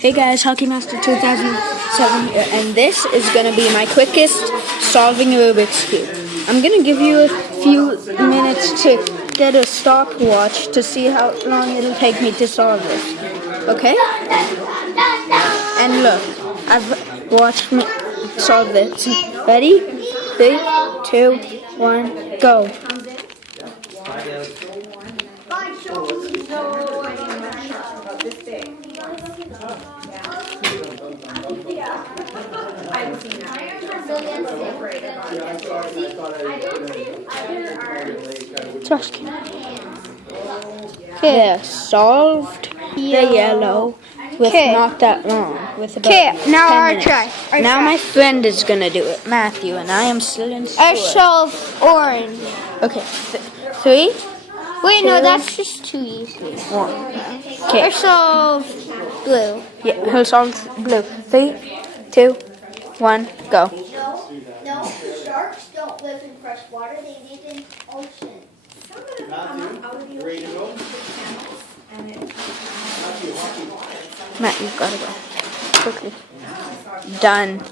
Hey guys, Hockey Master 2007 here, and this is going to be my quickest solving Rubik's Cube. I'm going to give you a few minutes to get a stopwatch to see how long it'll take me to solve this. Okay? And look, I've watched me solve this. Ready? 3, 2, 1, go. Trust me. Yeah, solved the yellow with not that long. With about 10 now I minutes. try. Now my friend is gonna do it, Matthew, and I am still in school. I solve orange. Okay, 3. Wait, 2, no, that's just too easy. 1. I Okay. solve blue. Yeah, he'll solve blue. 3, 2, 1, go. No, sharks don't live in fresh water, they live in oceans. Matt, you've got to go quickly. Done.